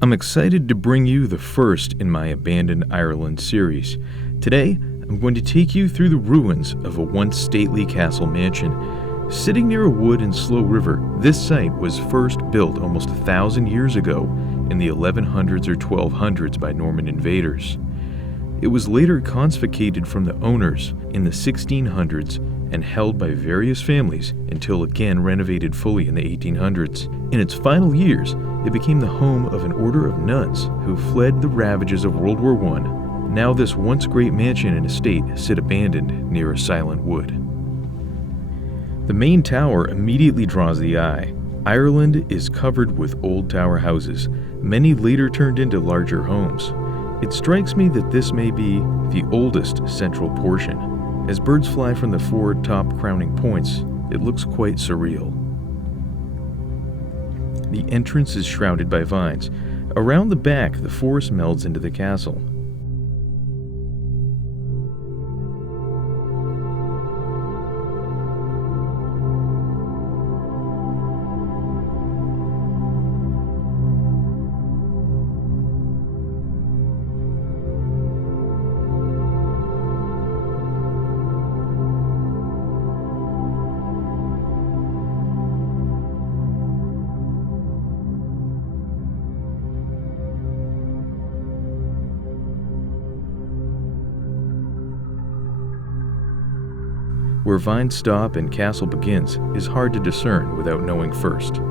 I'm excited to bring you the first in my Abandoned Ireland series. Today, I'm going to take you through the ruins of a once stately castle mansion. Sitting near a wood and slow river, this site was first built almost 1,000 years ago in the 1100s or 1200s by Norman invaders. It was later confiscated from the owners in the 1600s and held by various families until again renovated fully in the 1800s. In its final years, it became the home of an order of nuns who fled the ravages of World War I. Now this once great mansion and estate sit abandoned near a silent wood. The main tower immediately draws the eye. Ireland is covered with old tower houses, many later turned into larger homes. It strikes me that this may be the oldest central portion. As birds fly from the four top crowning points, it looks quite surreal. The entrance is shrouded by vines. Around the back, the forest melds into the castle. Where vines stop and castle begins is hard to discern without knowing first.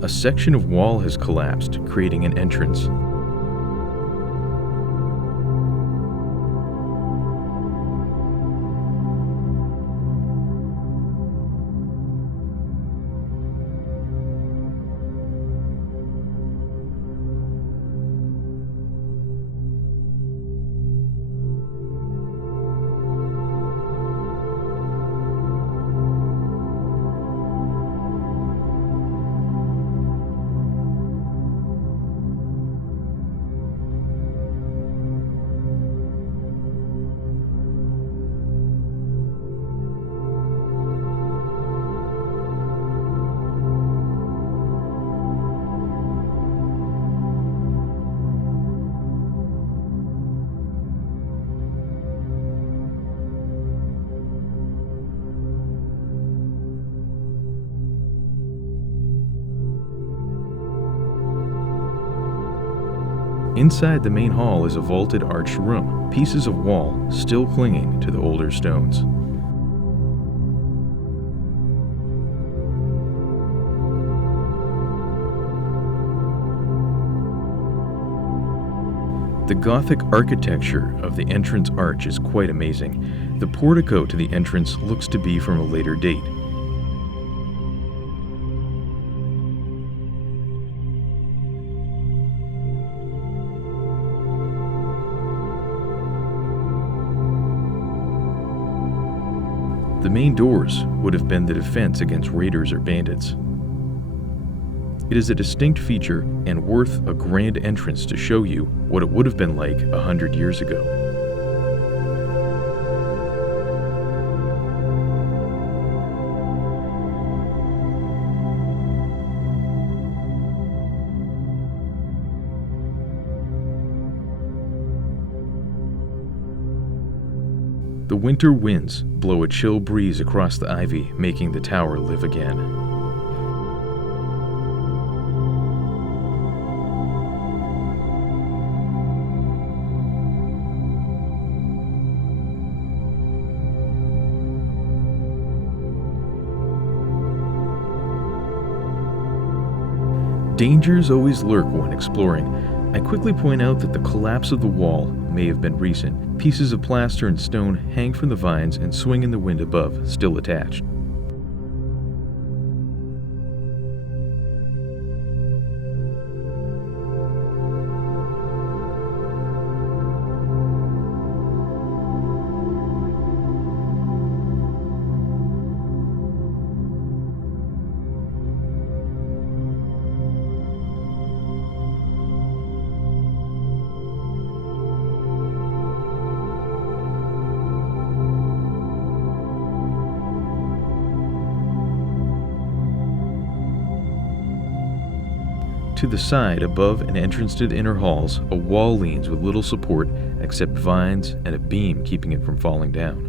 A section of wall has collapsed, creating an entrance. Inside the main hall is a vaulted arched room, pieces of wall still clinging to the older stones. The Gothic architecture of the entrance arch is quite amazing. The portico to the entrance looks to be from a later date. The main doors would have been the defense against raiders or bandits. It is a distinct feature and worth a grand entrance to show you what it would have been like 100 years ago. The winter winds blow a chill breeze across the ivy, making the tower live again. Dangers always lurk when exploring. I quickly point out that the collapse of the wall may have been recent. Pieces of plaster and stone hang from the vines and swing in the wind above, still attached. To the side, above an entrance to the inner halls, a wall leans with little support except vines and a beam keeping it from falling down.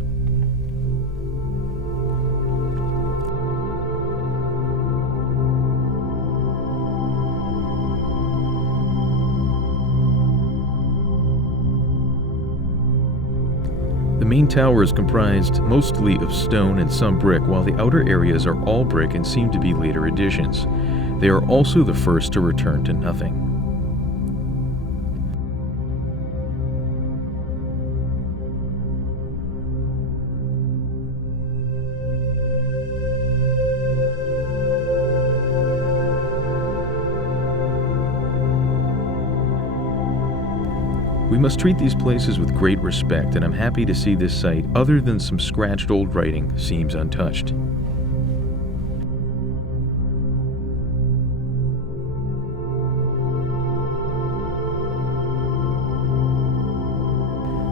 The main tower is comprised mostly of stone and some brick, while the outer areas are all brick and seem to be later additions. They are also the first to return to nothing. We must treat these places with great respect, and I'm happy to see this site, other than some scratched old writing, seems untouched.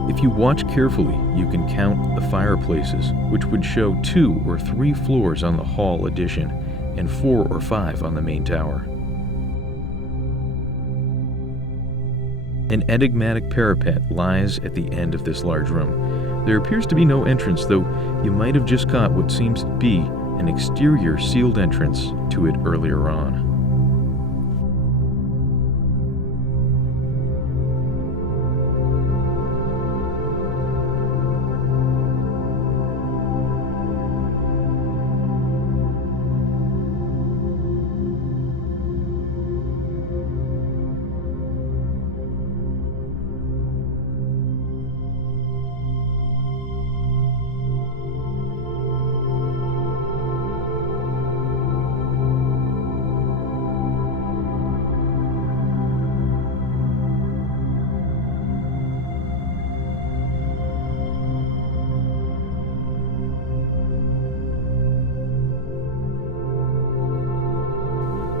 If you watch carefully, you can count the fireplaces, which would show 2 or 3 floors on the hall addition and 4 or 5 on the main tower. An enigmatic parapet lies at the end of this large room. There appears to be no entrance, though you might have just caught what seems to be an exterior sealed entrance to it earlier on.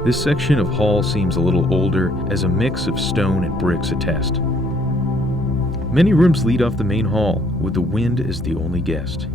This section of hall seems a little older, as a mix of stone and bricks attest. Many rooms lead off the main hall, with the wind as the only guest.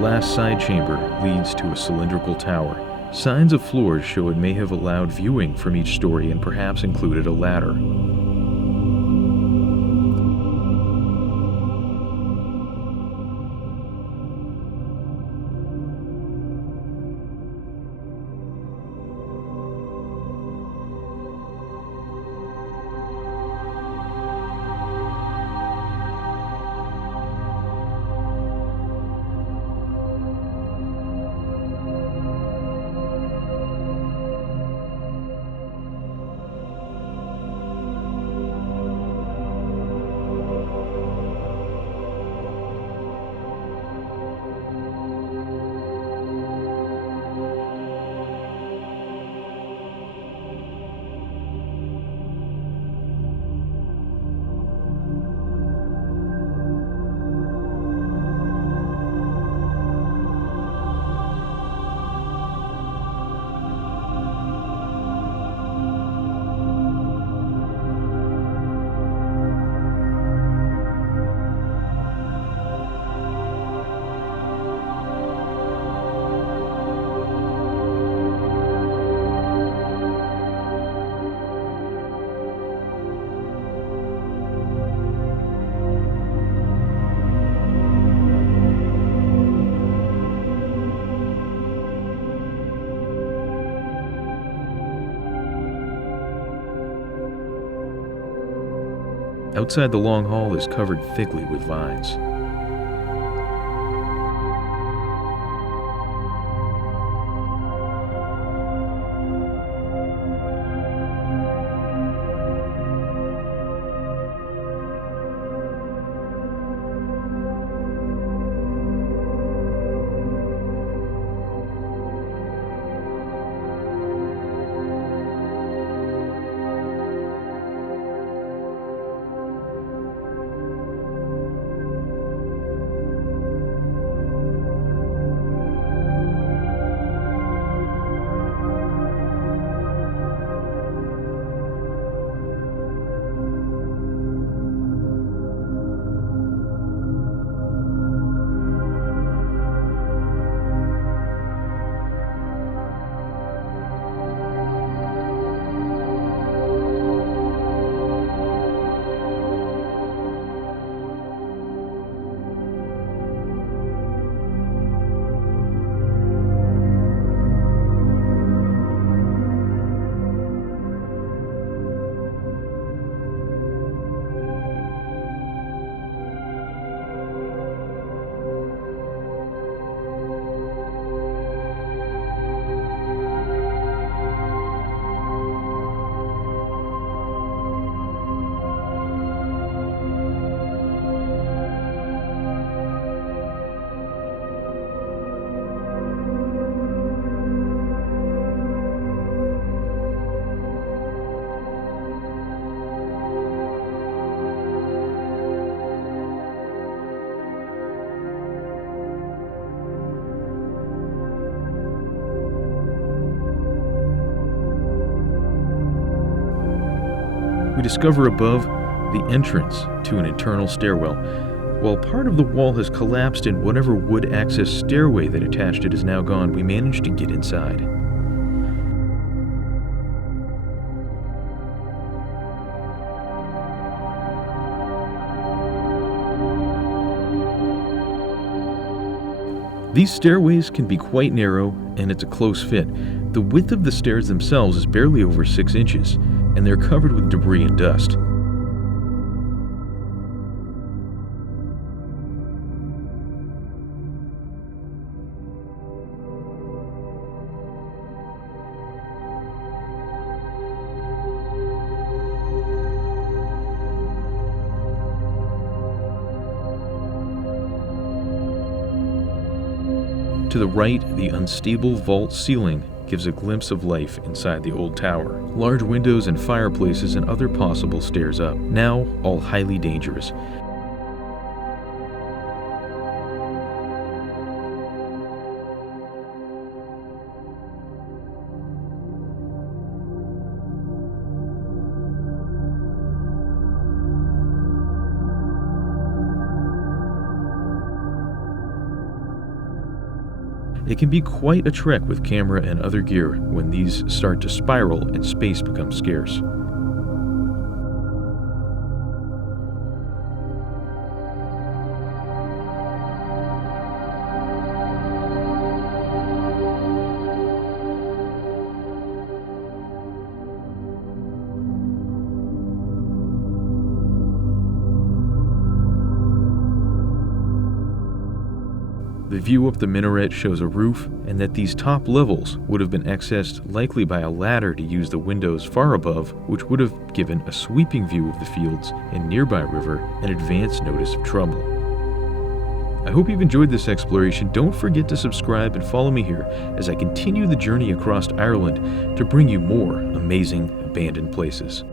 last side chamber leads to a cylindrical tower. Signs of floors show it may have allowed viewing from each story and perhaps included a ladder. Outside, the long hall is covered thickly with vines. We discover above the entrance to an internal stairwell. While part of the wall has collapsed and whatever wood access stairway that attached it is now gone, we managed to get inside. These stairways can be quite narrow, and it's a close fit. The width of the stairs themselves is barely over 6 inches, and they're covered with debris and dust. To the right, the unstable vault ceiling gives a glimpse of life inside the old tower. Large windows and fireplaces and other possible stairs up, now all highly dangerous. It can be quite a trek with camera and other gear when these start to spiral and space becomes scarce. The view up the minaret shows a roof, and that these top levels would have been accessed likely by a ladder to use the windows far above, which would have given a sweeping view of the fields and nearby river and advance notice of trouble. I hope you've enjoyed this exploration. Don't forget to subscribe and follow me here as I continue the journey across Ireland to bring you more amazing abandoned places.